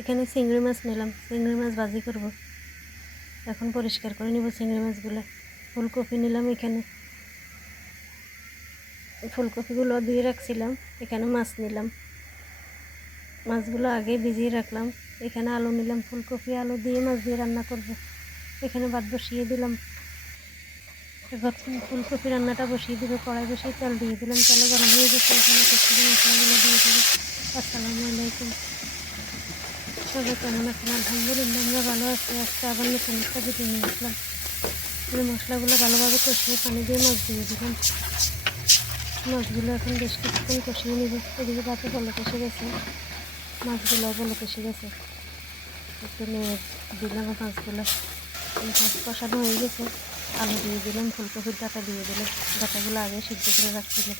এখানে চিংড়ি মাছ নিলাম, চিংড়ি মাছ ভাজি করব। এখন পরিষ্কার করে নিব চিংড়ি মাছগুলো। ফুলকপি নিলাম, এখানে ফুলকপিগুলো ধুয়ে রাখছিলাম। এখানে মাছ নিলাম, মাছগুলো আগে ভিজিয়ে রাখলাম। এখানে আলু নিলাম, ফুলকপি আলু দিয়ে মাছ দিয়ে রান্না করব। এখানে ভাত বসিয়ে দিলাম। এবার ফুলকপি রান্নাটা বসিয়ে দিব। কড়াই বসিয়ে তেল দিয়ে দিলাম, তেলে গরম হয়ে গেছে। এখানে মশলাগুলো দিয়ে দেবো। আসসালামু আলাইকুম, সবাই কেমন আছেন? আলহামদুলিল্লাহ আমরা ভালো আছি। আজকে আবার নতুন একটা ভিডিও নিয়ে আসলাম। মশলাগুলো ভালোভাবে কষিয়ে পানি দিয়ে মাছ দিয়ে দিলাম। মাছগুলো এখন বেশ কিছুক্ষণ কষিয়ে নিব। এদিকে ভাতে বলক এসে গেছে, মাছগুলো বলক এসে গেছে। একটু নেড়ে দিলাম মাছগুলো। মাছ কষানো হয়ে গেছে, আলু দিয়ে দিলাম, ফুলকপির ডাঁটা দিয়ে দিলাম। ডাঁটাগুলো আগে সিদ্ধ করে রাখছিলাম।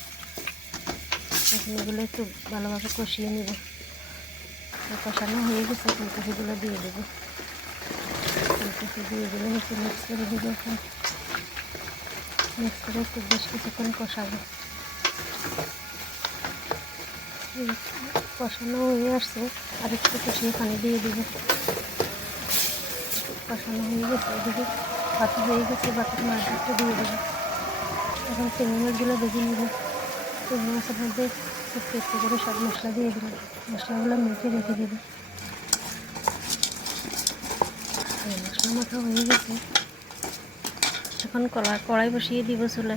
এখন এগুলো একটু ভালোভাবে কষিয়ে নিব। কষানো হয়ে গেছে, ফুলকপিগুলো দিয়ে দেবো। ফুলকপি দিয়ে দিলাম, একটু মিক্স করে দিব। এখন মিক্স করে একটু বেশ কিছুক্ষণ কষাবো। কষানো হয়ে আসছে, আর একটু কষিয়ে পানি দিয়ে দিব। কষানো হয়ে গেছে, এদিকে বাকি হয়ে গেছে, বাকি মাছটা দিয়ে দেবো। এখন চিংড়ি মাছগুলো ভেজে নিব। চিংড়ি মাছের মধ্যে একটু একটু করে সব মশলা দিয়ে দিলাম। মশলাগুলো মেখে রেখে দেবো। মশলা মাখা হয়ে গেছে, এখন কড়াই বসিয়ে দিব চুলে।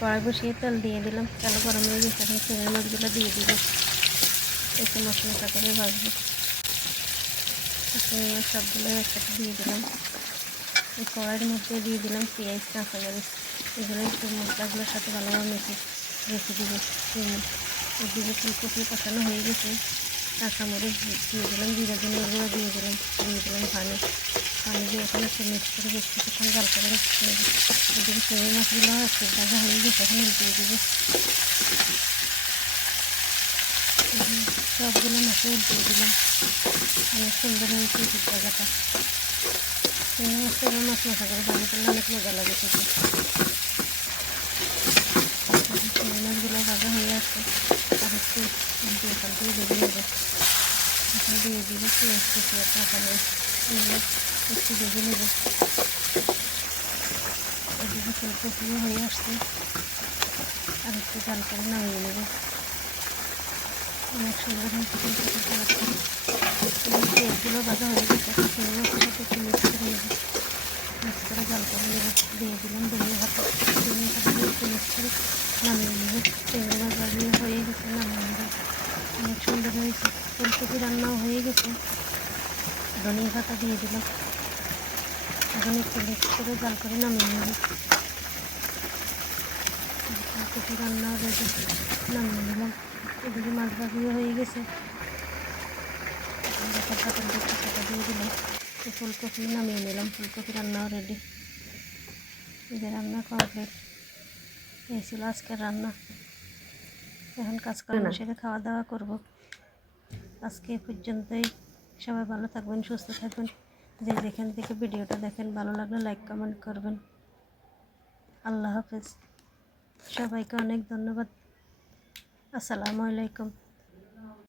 কড়াই বসিয়ে তেল দিয়ে দিলাম, তেল গরম হয়ে গেছে। এখন চিংড়ি মাছগুলো দিয়ে দিব। একটু মশলা করে ভাজবো। চিংড়ি মাছ সবগুলো একসাথে দিয়ে দিলাম। এই কড়াইয়ের মধ্যে দিয়ে দিলাম পেঁয়াজ, কাঁচামরিচ। এগুলো একটু মশলাগুলোর সাথে ভালোভাবে মেখে রেখে দিব। এদিকে ফুলকপি কষানো হয়ে গেছে, কাঁচামরিচ দিয়ে দিলাম, জিরা ধনিয়ার গুঁড়ো দিয়ে দিলাম, পানি দিয়ে ওখানে একটু মিক্স করে বেশ কিছুক্ষণ জাল করে রেখে দেবো। এদিকে চিংড়ি মাছগুলো একটু ভাজা হয়ে গেছে, এখন উল্টিয়ে দেবো। সবগুলো মাছে উল্টিয়ে দিলাম। অনেক সুন্দর হয়েছে এই জায়গাটা। চিংড়ি মাছটা এবার মাছ মশা করে রান্না করলে অনেক মজা লাগে খেতে। চিংড়ি মাছগুলো ভাজা হয়ে আসছে, আর একটু এখান থেকে ভেজে নেবো। এখন দিয়ে দিব পেঁয়াজ কুচি আর কাঁচামরিচ, এগুলো একটু ভেজে নেব। এদিকে ফুলকপিও হয়ে আসছে, আর একটু জাল করে নামিয়ে নেব। অনেক সুন্দর হয়েছে ফুলকপির কালারটা। পেঁয়াজগুলো ভাজা হয়ে গেছে, চিংড়ি মাছের সাথে একটু মিক্স করে নেব। মিক্স করে জাল করে নেব। দিয়ে দিলাম ধনিয়া পাতা, ধনিয়া পাতা দিয়ে একটু মিক্স করে নামিয়ে নেব। চিংড়ি মাছ ভাজিয়ে হয়ে গেছে, নামিয়ে নেব। অনেক সুন্দর হয়েছে। ফুলকপি রান্নাও হয়ে গেছে, ধনিয়া পাতা দিয়ে দিলাম। এখন একটু মিক্স করে জাল করে নামিয়ে নেব। ফুলকপি রান্না রেডি, নামিয়ে নিলাম। এদিকে মাছ ভাজিও হয়ে গেছে, পাতার দিকে সেটা দিয়ে দিলাম। ফুলকপি নামিয়ে নিলাম। ফুলকপি রান্নাও রেডি। যে রান্না কমপ্লিট। এই ছিল আজকের রান্না। এখন কাজকর্ম সেরে খাওয়া দাওয়া করব। আজকে এ পর্যন্তই। সবাই ভালো থাকবেন, সুস্থ থাকবেন। যে যেখান থেকে ভিডিওটা দেখেন, ভালো লাগলে লাইক কমেন্ট করবেন। আল্লাহ হাফেজ। সবাইকে অনেক ধন্যবাদ। আসসালামু আলাইকুম।